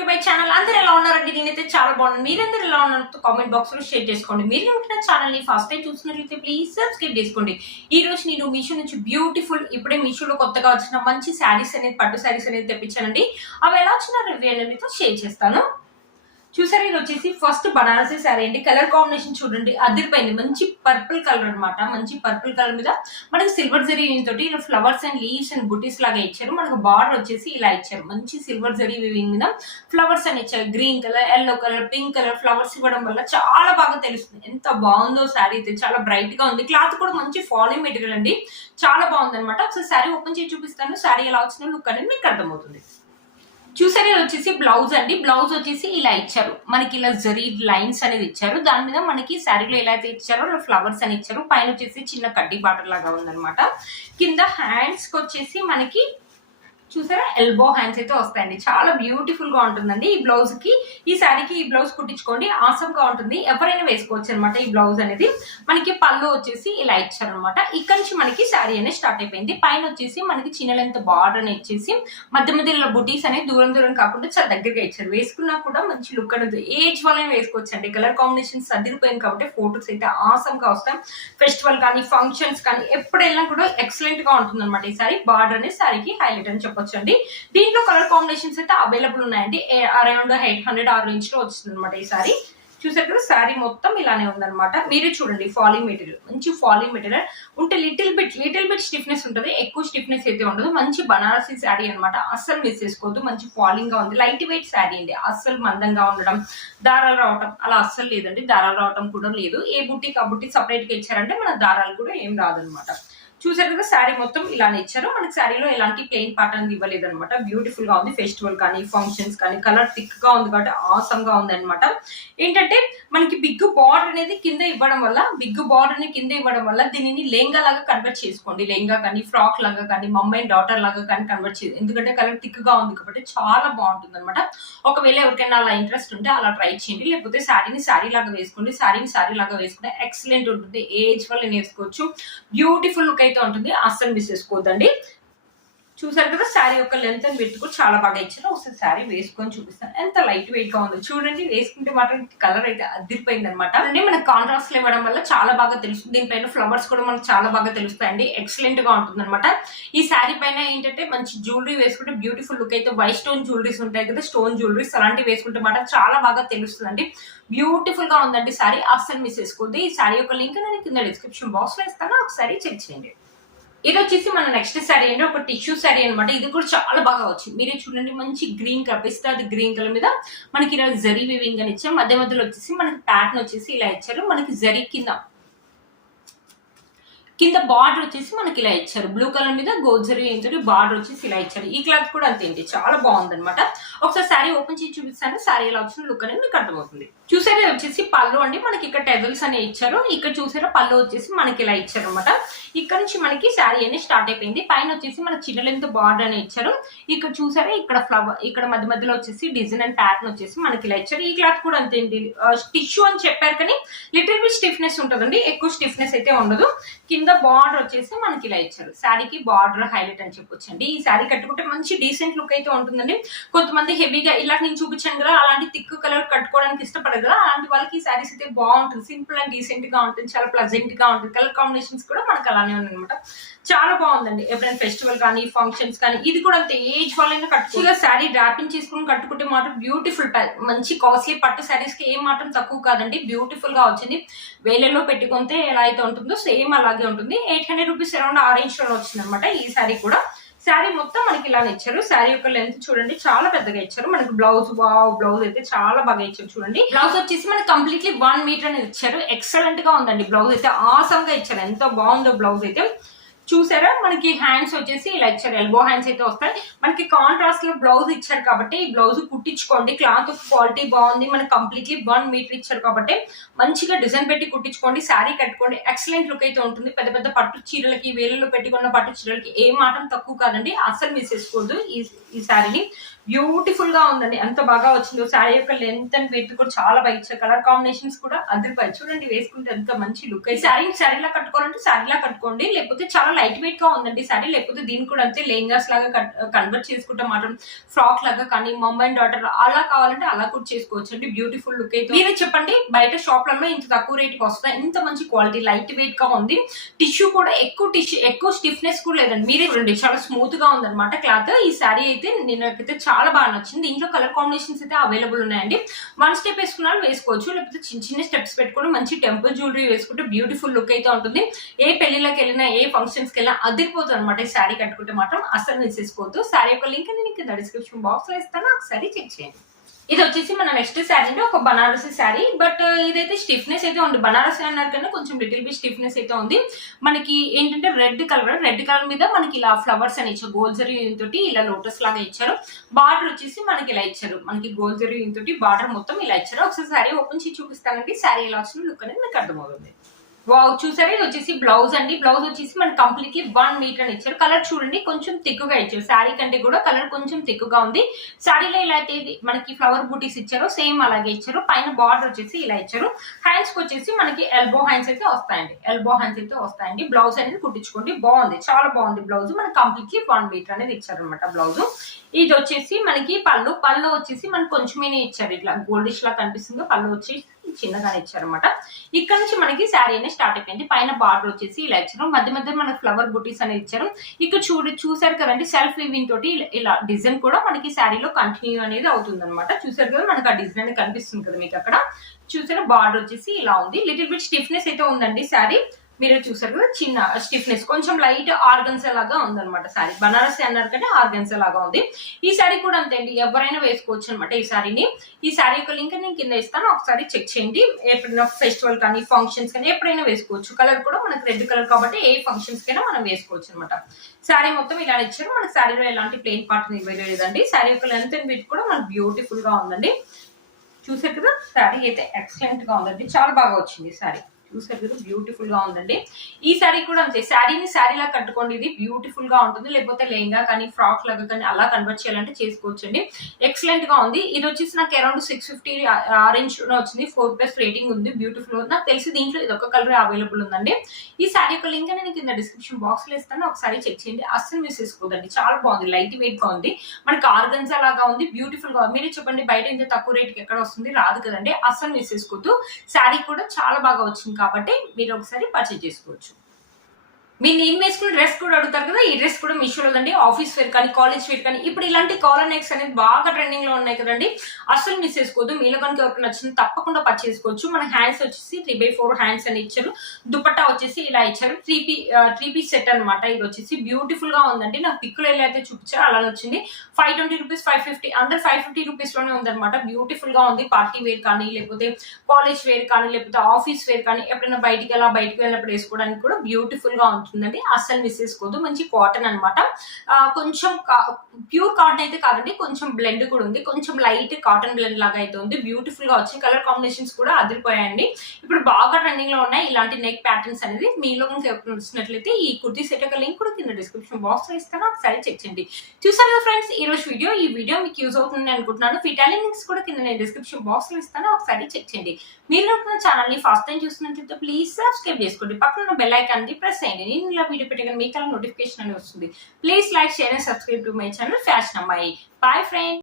To my channel. అందరూ ఎలా ఉన్నారండి? నేనైతే చాలా బాగున్నాను. మీరందరూ ఎలా ఉన్నారో కామెంట్ బాక్స్ లో షేర్ చేసుకోండి. మీరు నా ఛానల్ ని ఫస్ట్ టైం చూసినట్లయితే ప్లీజ్ సబ్స్క్రైబ్ చేసుకోండి. ఈ రోజు నేను మీషో నుంచి బ్యూటిఫుల్ ఇప్పుడే మీషోలో కొత్తగా వచ్చిన మంచి శారీస్ అనేది పట్టు శారీస్ అనేది తెప్పించానండి. అవి ఎలా వచ్చిన రివ్యూ అనేది మీతో షేర్ చేస్తాను. చూసారు, ఇది వచ్చేసి ఫస్ట్ బనారసీ శారీ అండి. కలర్ కాంబినేషన్ చూడండి, అదిరిపోయింది. మంచి పర్పుల్ కలర్ అనమాట. మంచి పర్పుల్ కలర్ మీద మనకి సిల్వర్ జరీ తోటి ఇలా ఫ్లవర్స్ అండ్ లీవ్స్ అండ్ బుటీస్ లాగా ఇచ్చారు. మనకు బార్డర్ వచ్చేసి ఇలా ఇచ్చారు. మంచి సిల్వర్ జరీ వీవింగ్ మీద ఫ్లవర్స్ అని ఇచ్చారు. Green colour, yellow colour, pink colour flowers ఇవ్వడం వల్ల చాలా బాగా తెలుస్తుంది ఎంత బాగుందో శారీ అయితే. చాలా బ్రైట్ గా ఉంది. క్లాత్ కూడా మంచి ఫాలింగ్ మెటీరియల్ అండి, చాలా బాగుంది అనమాట. ఒకసారి శారీ ఓపెన్ చేసి చూపిస్తాను. శారీ ఎలా వచ్చిన లుక్ అనేది మీకు అర్థమవుతుంది. చూసారు, వచ్చేసి బ్లౌజ్ అండి. బ్లౌజ్ వచ్చేసి ఇలా ఇచ్చారు. మనకి ఇలా జరీ లైన్స్ అనేది ఇచ్చారు. దాని మీద మనకి శారీలో ఎలా అయితే ఇచ్చారో ఫ్లవర్స్ అని ఇచ్చారు. పైన వచ్చేసి చిన్న కడ్డీ బార్డర్ లాగా ఉందన్నమాట. కింద హ్యాండ్స్ కి వచ్చేసి మనకి చూసారా ఎల్బో హ్యాండ్స్ అయితే వస్తాయండి. చాలా బ్యూటిఫుల్ గా ఉంటుందండి. ఈ బ్లౌజ్ కి ఈ శారీకి ఈ బ్లౌజ్ కుట్టించుకోండి, ఆసమ్ గా ఉంటుంది. ఎవరైనా వేసుకోవచ్చు అనమాట. ఈ బ్లౌజ్ అనేది మనకి పళ్ళు వచ్చేసి ఇలా ఇచ్చారనమాట. ఇక్కడ నుంచి మనకి శారీ అనేది స్టార్ట్ అయిపోయింది. పైన వచ్చేసి మనకి చిన్న లెంత్ బార్డర్ అని ఇచ్చేసి మధ్య మధ్యలో బుటీస్ అనేది దూరం దూరం కాకుండా చాలా దగ్గరగా ఇచ్చారు. వేసుకున్నా కూడా మంచి లుక్ అనేది ఏజ్ వాళ్ళని వేసుకోవచ్చు అండి. కలర్ కాంబినేషన్స్ అదిరిపోయింది కాబట్టి ఫోటోస్ అయితే ఆసమ్ గా వస్తాం. ఫెస్టివల్ కానీ ఫంక్షన్స్ కానీ ఎప్పుడైనా కూడా ఎక్సలెంట్ గా ఉంటుంది అనమాట. ఈ సారీ బార్డర్ అనేది శారీకి హైలైట్ అని చెప్పొచ్చు అండి. దీంట్లో కలర్ కాంబినేషన్స్ అయితే అవైలబుల్ ఉన్నాయండి. అరౌండ్ 800 ఆ రేంజ్ లో వచ్చింది అనమాట. ఈ సారీ చూసారు కదా, శారీ మొత్తం ఇలానే ఉందన్నమాట. మీరే చూడండి, ఫాలింగ్ మెటీరియల్ మంచి ఫాలింగ్ మెటీరియల్ ఉంటే లిటిల్ బిట్ స్టిఫ్నెస్ ఉంటుంది. ఎక్కువ స్టిఫ్నెస్ అయితే ఉండదు. మంచి బనారసీ శారీ అనమాట. అస్సలు మిస్ చేసుకోవద్దు. మంచి ఫాలింగ్ గా ఉంది. లైట్ వెయిట్ శారీ అండి. అస్సలు మందంగా ఉండడం, దారాలు రావటం అలా అస్సలు లేదండి. దారాలు రావటం కూడా లేదు. ఏ బుట్టికి ఆ బుట్టి సపరేట్ గా ఇచ్చారంటే మన దారాలు కూడా ఏం రాదనమాట. చూసారు కదా, శారీ మొత్తం ఇలానే ఇచ్చారు. మనకి శారీలో ఎలాంటి ప్లెయిన్ పార్ట్ అనేది ఇవ్వలేదు అనమాట. బ్యూటిఫుల్ గా ఉంది. ఫెస్టివల్ కానీ ఫంక్షన్స్ కానీ కలర్ థిక్ గా ఉంది కాబట్టి ఆసమ్ గా ఉంది అనమాట. ఏంటంటే మనకి బిగ్ బార్డర్ అనేది కింద ఇవ్వడం వల్ల దీనిని లెహంగా లాగా కన్వర్ట్ చేసుకోండి. లెహంగా కానీ ఫ్రాక్ లాగా కానీ మమ్మీ డాటర్ లాగా కానీ కన్వర్ట్ చేసి, ఎందుకంటే కలర్ థిక్ గా ఉంది కాబట్టి చాలా బాగుంటుంది అనమాట. ఒకవేళ ఎవరికైనా అలా ఇంట్రెస్ట్ ఉంటే అలా ట్రై చేయండి. లేకపోతే శారీని శారీ లాగా వేసుకోండి. శారీని శారీ లాగా వేసుకుంటే ఎక్సలెంట్ ఉంటుంది. ఏజ్ వల్ల వేసుకోవచ్చు. బ్యూటిఫుల్ లుక్ అయితే ఉంటుంది. అస్సలు మిస్ చేసుకోవద్దండి. చూసారు కదా, శారీ యొక్క లెంత్ అని పెట్టుకుని చాలా బాగా ఇచ్చారు. ఒకసారి శారీ వేసుకొని చూపిస్తాను. ఎంత లైట్ వెయిట్ గా ఉందో చూడండి. వేసుకుంటే మాత్రం కలర్ అయితే అదిరిపోయింది అనమాట. అంటే మనకి కాంట్రాస్ట్ ఇవ్వడం వల్ల చాలా బాగా తెలుస్తుంది. దీనిపైన ఫ్లవర్స్ కూడా మనకు చాలా బాగా తెలుస్తాయండి. ఎక్సలెంట్ గా ఉంటుంది అనమాట. ఈ శారీ పైన ఏంటంటే మంచి జ్యువెలరీ వేసుకుంటే బ్యూటిఫుల్ లుక్ అయితే. వైట్ స్టోన్ జ్యువెలరీస్ ఉంటాయి కదా, స్టోన్ జ్యువెలరీస్ అలాంటివి వేసుకుంటే మాట చాలా బాగా తెలుస్తుందండి. బ్యూటిఫుల్ గా ఉందండి శారీ. అస్సలు మిస్ చేసుకోవద్దు. ఈ శారీ యొక్క లింక్ నేను కింద డిస్క్రిప్షన్ బాక్స్ లో ఇస్తాను. ఒకసారి చెక్ చేయండి. ఇది వచ్చేసి మన నెక్స్ట్ శారీ అండి. ఒక టిష్యూ శారీ అనమాట. ఇది కూడా చాలా బాగా వచ్చింది. మీరే చూడండి, మంచి గ్రీన్ కలర్, పిస్తా గ్రీన్ కలర్ మీద మనకి ఇలా జరీ వీవింగ్ అని ఇచ్చారు. మధ్య మధ్యలో వచ్చేసి మనకి ప్యాటర్న్ వచ్చేసి ఇలా ఇచ్చారు. మనకి జరీ కింద బార్డర్ వచ్చేసి మనకి ఇలా ఇచ్చారు. బ్లూ కలర్ మీద గోల్డ్ జరీ ఏంటంటే బార్డర్ వచ్చేసి ఇలా ఇచ్చారు. ఈ క్లాత్ కూడా అంతేంటి, చాలా బాగుంది అనమాట. ఒకసారి శారీ ఓపెన్ చేసి చూపిస్తాను. శారీ ఎలా వచ్చిన లుక్ అనేది మీకు అర్థమవుతుంది. చూసారా, వచ్చేసి పళ్ళు అండి. మనకి ఇక్కడ టెజల్స్ అనే ఇచ్చారు. ఇక్కడ చూసారా, పళ్ళు వచ్చేసి మనకి ఇలా ఇచ్చారు అనమాట. ఇక్కడ నుంచి మనకి శారీ అనేది స్టార్ట్ అయిపోయింది. పైన వచ్చేసి మనకి చిన్న లెంత్ బార్డర్ అని ఇచ్చారు. ఇక్కడ చూసారా, ఇక్కడ ఫ్లవర్, ఇక్కడ మధ్య మధ్యలో వచ్చేసి డిజైన్ అండ్ ప్యాటర్న్ వచ్చేసి మనకి ఇలా ఇచ్చారు. ఈ క్లాత్ కూడా అంతేంటి, టిష్యూ అని చెప్పారు కానీ లిటిల్ బిట్ స్టిఫ్నెస్ ఉంటుందండి. ఎక్కువ స్టిఫ్నెస్ అయితే ఉండదు. కింద బార్డర్ వచ్చేసి మనకి ఇలా ఇచ్చారు. శారీకి బార్డర్ హైలైట్ అని చెప్పొచ్చండి. ఈ శారీ కట్టుకుంటే మంచి డీసెంట్ లుక్ అయితే ఉంటుందండి. కొంతమంది హెవీగా ఇలా నేను చూపించాను కదా, అలాంటి థిక్ కలర్ కట్టుకోవడానికి ఇష్టపడదు కదా, అలాంటి వాళ్ళకి ఈ శారీస్ అయితే బాగుంటుంది. సింపుల్ అండ్ డీసెంట్ గా ఉంటుంది. చాలా ప్లజెంట్ గా ఉంటుంది. కలర్ కాంబినేషన్స్ కూడా మనకు అలానే ఉన్నాయి అనమాట. చాలా బాగుందండి. ఎప్పుడైనా ఫెస్టివల్ కానీ ఫంక్షన్స్ కానీ ఇది కూడా అంతే ఏజ్ వాళ్ళైనా కట్టుకోగా శారీ డ్రాపింగ్ చేసుకుని కట్టుకుంటే మాత్రం బ్యూటిఫుల్. మంచి కాస్ట్లీ పట్టు శారీస్ కి ఏం మాత్రం తక్కువ కాదండి. బ్యూటిఫుల్ గా వచ్చింది. వేలల్లో పెట్టుకుంటే ఎలా అయితే ఉంటుందో సేమ్ అలాగే ఉంటుంది. 800 రూపీస్ అరౌండ్ ఆ రేంజ్ లో వచ్చింది అనమాట. ఈ శారీ కూడా శారీ మొత్తం మనకి ఇలా ఇచ్చారు. శారీ యొక్క లెంత్ చూడండి, చాలా పెద్దగా ఇచ్చారు. మనకి బ్లౌజ్, బ్లౌజ్ అయితే చాలా బాగా ఇచ్చారు. చూడండి, బ్లౌజ్ వచ్చేసి మనకి కంప్లీట్లీ 1 మీటర్ అనేది ఇచ్చారు. ఎక్సలెంట్ గా ఉందండి. బ్లౌజ్ అయితే ఆసమ్ గా ఇచ్చారు. ఎంత బాగుందో బ్లౌజ్ అయితే. చూసారా, మనకి హ్యాండ్స్ వచ్చేసి ఇలా ఇచ్చారు. ఎల్బో హ్యాండ్స్ అయితే వస్తాయి. మనకి కాంట్రాస్ట్ లో బ్లౌజ్ ఇచ్చారు కాబట్టి ఈ బ్లౌజ్ కుట్టించుకోండి. క్లాత్ క్వాలిటీ బాగుంది. మనకి కంప్లీట్లీ 1 మీటర్ ఇచ్చారు కాబట్టి మంచిగా డిజైన్ పెట్టి కుట్టించుకోండి. శారీ కట్టుకోండి. ఎక్సలెంట్ లుక్ అయితే ఉంటుంది. పెద్ద పెద్ద పట్టు చీరలకి, వేలలో పెట్టుకున్న పట్టు చీరలకి ఏ మాత్రం తక్కువ కాదండి. అస్సలు మిస్ చేసుకోవద్దు ఈ శారీని. బ్యూటిఫుల్ గా ఉందండి. ఎంత బాగా వచ్చిందో. శారీ యొక్క లెంత్ అండ్ వెయిట్ కూడా చాలా బాగా ఇచ్చారు. కలర్ కాంబినేషన్స్ కూడా అదిరిపోయి. చూడండి, వేసుకుంటే ఎంత మంచి లుక్. ఈ శారీలా కట్టుకోవాలంటే శారీలా కట్టుకోండి. లేకపోతే చాలా లైట్ వెయిట్ గా ఉందండి సారీ. లేకపోతే దీన్ని కూడా అంతే లెహంగాస్ లాగా కన్వర్ట్ చేసుకుంటే మాత్రం ఫ్రాక్ లాగా కానీ మమ్ అండ్ డాటర్ అలా కావాలంటే అలా కూడా చేసుకోవచ్చు అండి. బ్యూటిఫుల్ లుక్ అయితే మీరే చెప్పండి, బయట షాప్లలో ఇంత తక్కువ రేట్ కి వస్తాయి, ఇంత మంచి క్వాలిటీ లైట్ వెయిట్ గా ఉంది. టిష్యూ కూడా ఎక్కువ స్టిఫ్నెస్ కూడా లేదండి. మీరే చూడండి, చాలా స్మూత్ గా ఉందన్నమాట క్లాత్. ఈ శారీ అయితే నాకైతే చాలా బాగా నచ్చింది. దీంట్లో కలర్ కాంబినేషన్స్ అయితే అవైలబుల్ ఉన్నాయండి. వన్ స్టెప్ వేసుకున్నా వేసుకోవచ్చు, లేకపోతే చిన్న చిన్న స్టెప్స్ పెట్టుకుని మంచి టెంపుల్ జ్యువెలరీ వేసుకుంటే బ్యూటిఫుల్ లుక్ అయితే ఉంటుంది. ఏ పెళ్లిలోకి వెళ్ళినా ఏ ఫంక్షన్స్ కి వెళ్ళినా అదిరిపోతుంది అనమాట. ఈ శారీ కట్టుకుంటే మాత్రం అసలు మిస్ చేసుకోవద్దు. శారీ యొక్క లింక్ నేను కింద డిస్క్రిప్షన్ బాక్స్ లో ఇస్తాను, ఒకసారి చెక్ చేయండి. ఇది వచ్చేసి మన నెక్స్ట్ శారీ అంటే ఒక బనారసి శారీ. బట్ ఇదైతే స్టిఫ్నెస్ అయితే ఉంది. బనారసి అన్నారు కన్నా కొంచెం లిటిల్ బిట్ స్టిఫ్నెస్ అయితే ఉంది. మనకి ఏంటంటే రెడ్ కలర్ మీద మనకి ఇలా ఫ్లవర్స్ అని ఇచ్చారు. గోల్డ్ జరీ తోటి ఇలా లోటస్ లాగా ఇచ్చారు. బార్డర్ వచ్చేసి మనకి ఇలా ఇచ్చారు. మనకి గోల్డ్ జరీ తోటి బార్డర్ మొత్తం ఇలా ఇచ్చారు. ఒకసారి శారీ ఓపెన్ చేసి చూపిస్తానండి. శారీ ఎలా వచ్చిన లుక్ అనేది మీకు అర్థమవుతుంది. వావ్, చూసారా, ఇది వచ్చేసి బ్లౌజ్ అండి. బ్లౌజ్ వచ్చేసి మనకి కంప్లీట్లీ 1 మీటర్ అని ఇచ్చారు. కలర్ చూడండి కొంచెం థిక్గా ఇచ్చారు. శారీ కంటే కూడా కలర్ కొంచెం థిక్గా ఉంది. శారీలో ఇలా అయితే మనకి ఫ్లవర్ బూటీస్ ఇచ్చారు, సేమ్ అలాగే ఇచ్చారు. పైన బార్డర్ వచ్చేసి ఇలా ఇచ్చారు. హ్యాండ్స్ కి వచ్చేసి మనకి ఎల్బో హ్యాండ్స్ అయితే వస్తాయండి. బ్లౌజ్ అనేది కుట్టించుకోండి, బాగుంది, చాలా బాగుంది బ్లౌజ్. మనకి కంప్లీట్లీ 1 మీటర్ అనేది ఇచ్చారు అనమాట బ్లౌజ్. ఇది వచ్చేసి మనకి పళ్ళు వచ్చేసి మనకి కొంచెమే ఇచ్చారు. ఇట్లా గోల్డిష్ లా కనిపిస్తుంది. పళ్ళు వచ్చి చిన్నగానే ఇచ్చారనమాట. ఇక్కడ నుంచి మనకి శారీ అనేది స్టార్ట్ అయిపోయింది. పైన బార్డర్ వచ్చేసి ఇలా ఇచ్చారు. మధ్య మధ్య మనకి ఫ్లవర్ బుటీస్ అనేది ఇచ్చారు. ఇక్కడ చూసారు కదండి, సెల్ఫ్ వీవింగ్ తోటి ఇలా డిజైన్ కూడా మనకి శారీలో కంటిన్యూ అనేది అవుతుంది అనమాట. చూసారు కదా, మనకి ఆ డిజైన్ అనేది కనిపిస్తుంది కదా మీకు అక్కడ. చూసారా, బార్డర్ వచ్చేసి ఇలా ఉంది. లిటిల్ బిట్ స్టిఫ్నెస్ అయితే ఉందండి శారీ. మీరు చూసారు కదా, చిన్న స్టిఫ్నెస్, కొంచెం లైట్ ఆర్గన్సా లాగా ఉందన్నమాట శారీ. బనారసి అన్నారు కంటే ఆర్గన్సా లాగా ఉంది. ఈ శారీ కూడా అంతే అండి, ఎవరైనా వేసుకోవచ్చు అనమాట ఈ శారీని. ఈ శారీ యొక్క లింక్ నేను కింద ఇస్తాను, ఒకసారి చెక్ చేయండి. ఎప్పుడైనా ఫెస్టివల్ కానీ ఫంక్షన్స్ కానీ ఎప్పుడైనా వేసుకోవచ్చు. కలర్ కూడా మనకి రెడ్ కలర్ కాబట్టి ఏ ఫంక్షన్స్ కైనా మనం వేసుకోవచ్చు అనమాట. శారీ మొత్తం ఇలా ఇచ్చారు. మన శారీలో ఎలాంటి ప్లెయిన్ పార్ట్ ఇవ్వలేదండి. శారీ యొక్క లెంత్ అండ్ విడ్త్ కూడా మనకు బ్యూటిఫుల్ గా ఉందండి. చూసారు కదా, శారీ అయితే ఎక్సలెంట్ గా ఉందండి, చాలా బాగా వచ్చింది శారీ. చూసారు కదా, బ్యూటిఫుల్ గా ఉందండి. ఈ శారీ కూడా అంతే, శారీని శారీలా కట్టుకోండి, ఇది బ్యూటిఫుల్ గా ఉంటుంది. లేకపోతే లెహంగా కానీ ఫ్రాక్ లాగా కానీ అలా కన్వర్ట్ చేయాలంటే చేసుకోవచ్చు అండి. ఎక్సలెంట్ గా ఉంది. ఇది వచ్చేసి నాకు అరౌండ్ 650 ఆరెంజ్ వచ్చింది. 4+ రేటింగ్ ఉంది. బ్యూటిఫుల్ ఉంది. నాకు తెలిసి దీంట్లో ఇది ఒక కలర్ అవైలబుల్ ఉందండి. ఈ శారీ యొక్క లింక్ నేను కింద డిస్క్రిప్షన్ బాక్స్ లో ఇస్తాను, ఒకసారి చెక్ చేయండి. అస్సలు మిస్ చేసుకోదండి, చాలా బాగుంది. లైట్ వెయిట్ గా ఉంది. మనకి ఆర్గన్జా లాగా ఉంది, బ్యూటిఫుల్ గా ఉంది. మీరే చెప్పండి, బయట ఇంత తక్కువ రేట్ కి ఎక్కడ వస్తుంది? రాదు కదండి. అస్సలు మిస్ చేసుకోవద్దు. శారీ కూడా చాలా బాగా వచ్చింది కాబట్టి మీరు ఒకసారి పర్చేజ్ చేసుకోవచ్చు. మీరు నేను వేసుకున్న డ్రెస్ కూడా అడుగుతారు కదా, ఈ డ్రెస్ కూడా మీషోలో అండి. ఆఫీస్ వేర్ కానీ కాలేజ్ వేర్ కానీ ఇప్పుడు ఇలాంటి కాలర్ నెక్స్ అనేది బాగా ట్రెండింగ్ లో ఉన్నాయి కదండి. అసలు మిస్ చేసుకోవద్దు. మీలో కనుక ఎవరికి నచ్చింది తప్పకుండా పర్చేజ్ చేసుకోవచ్చు. మన హ్యాండ్స్ వచ్చేసి 3/4 హ్యాండ్స్ అని ఇచ్చారు. దుపట్టా వచ్చేసి ఇలా ఇచ్చారు. 3 పీస్ సెట్ అనమాట. ఇది వచ్చేసి బ్యూటిఫుల్ గా ఉందండి. నాకు పిక్కులు ఎలా అయితే చూపించారు అలా వచ్చింది. 520 రూపీస్, 550 అందరు 550 రూపీస్ లోనే ఉందన్నమాట. బ్యూటిఫుల్ గా ఉంది. పార్టీ వేర్ కానీ లేకపోతే కాలేజ్ వేర్ కానీ లేకపోతే ఆఫీస్ వేర్ కానీ ఎప్పుడైనా బయటికి వెళ్ళినప్పుడు వేసుకోవడానికి కూడా బ్యూటిఫుల్ గా ఉంటుంది. అస్సలు మిస్ చేసుకోవద్దు. మంచి కాటన్ అనమాట. కొంచెం ప్యూర్ కాటన్ అయితే కాదండి, కొంచెం బ్లెండ్ కూడా ఉంది. కొంచెం లైట్ కాటన్ బ్లెండ్ లాగా అయితే ఉంది. బ్యూటిఫుల్ గా వచ్చింది. కలర్ కాంబినేషన్స్ కూడా అదిరిపోయాయండి. ఇప్పుడు బాగా ట్రెండింగ్ లో ఉన్నాయి ఇలాంటి నెక్ ప్యాటర్న్స్ అనేది. మీలో వచ్చినట్లయితే ఈ కుర్తీ సెట్ యొక్క లింక్ కూడా కింద డిస్క్రిప్షన్ బాక్స్ లో ఇస్తాను, ఒకసారి చెక్ చేయండి. చూసారు కదా ఫ్రెండ్స్, ఈ రోజు ఈ వీడియో మీకు యూజ్ అవుతుంది అనుకుంటున్నాను. ఫిటాలింగ్ లింక్స్ కూడా కింద నేను డిస్క్రిప్షన్ బాక్స్ లో ఇస్తాను, ఒకసారి చెక్ చేయండి. మీరు నా ఛానల్ ని ఫస్ట్ టైం చూస్తున్నట్లయితే ప్లీజ్ సబ్స్క్రైబ్ చేసుకోండి. పక్కన బెల్ ఐకాన్ ని ప్రెస్ చేయండి. నేను ఇలా వీడియో పెట్టగానే మీకు అలా నోటిఫికేషన్ అనేది వస్తుంది. Please like, share and subscribe to my channel fashion అమ్మాయి. Boy friend.